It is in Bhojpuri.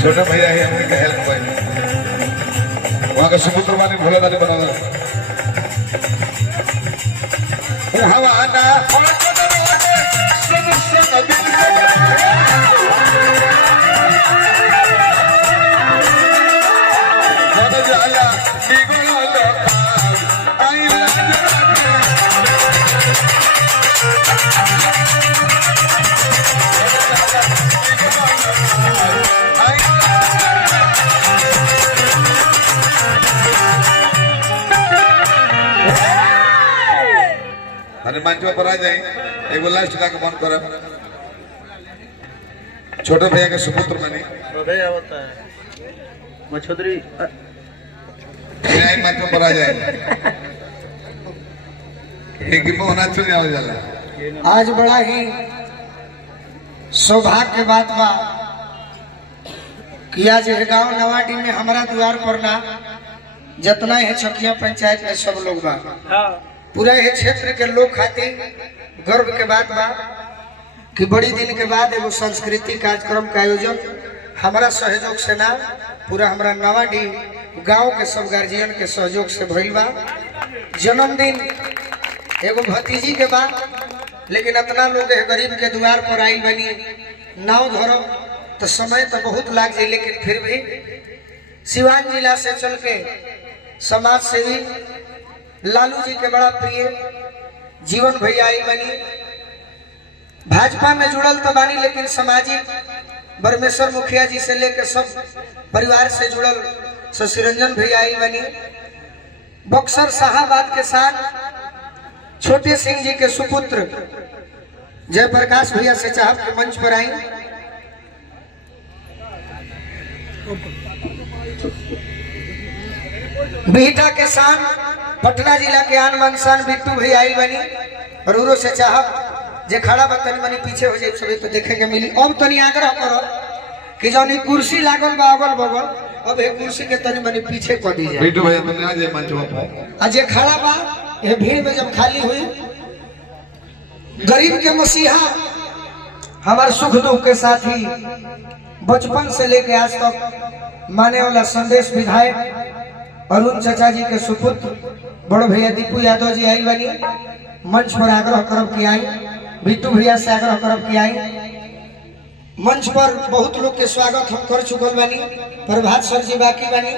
छोटा भैया है हमने का हेल्प भाई वहाँ का सुपुत्र वाले भोले वाले बना दो हवाना अरे मंच पर आ जाए एक लास्ट का मन कर छोटे भैया के सुपुत्र बने भैया होता है मछोदरी मंच पर आ जाए एक होना चुनाव जाला आज बड़ा ही सौभाग्य के बात बा कि आज गांव नवाडी में हमारा द्वार पर ना जितना है चकिया पंचायत में सब लोग बा पूरा ये क्षेत्र के लोग खातिर गर्व के बात बा कि बड़ी दिन के बाद एगो सांस्कृतिक कार्यक्रम का आयोजन हमारा सहयोग से ना पूरा हमारा नवाडी गांव के सब गार्जियन के सहयोग से भइल बा। जन्मदिन एगो भतीजी के बाद लेकिन इतना लोग गरीब के द्वार पर आई बनी नाव धरम तो समय तो बहुत लाग जाए लेकिन फिर भी सिवान जिला से चल के समाज सेवी लालू जी के बड़ा प्रिय जीवन भैया आई बनी भाजपा में जुड़ल तो बानी लेकिन सामाजिक बरमेश्वर मुखिया जी से लेकर सब परिवार से जुड़ल शशिरंजन भैया आई बनी बक्सर शाहाबाद के साथ छोटे सिंह जी के सुपुत्र जयप्रकाश भैया से चाहब के मंच पर आई बिहटा के साथ पटना जिला के आन मनसान बिट्टू भैया आई बनी और उरो से चाहब जे खड़ा बा तनी मनी पीछे हो जाए सभी तो देखे के मिली। अब तनी आग्रह करो कि जौन कुर्सी लागल बा अगल बगल अब ये कुर्सी के तनी मनी पीछे कर दीजिए बिट्टू भैया तुम आ जाए मंच पर आज जे खड़ा बा ये भीड़ में जब खाली हुई गरीब के मसीहा हमारे सुख दुख के साथी बचपन से लेके आज तक माने वाला संदेश विधायक अरुण चाचा जी के सुपुत्र बड़ो भैया दीपू यादव जी आई बनी मंच पर आग्रह करब की आई बिट्टू भैया से आग्रह करब की आई मंच पर बहुत लोग के स्वागत हम कर चुकल बनी प्रभात सर जी बाकी बनी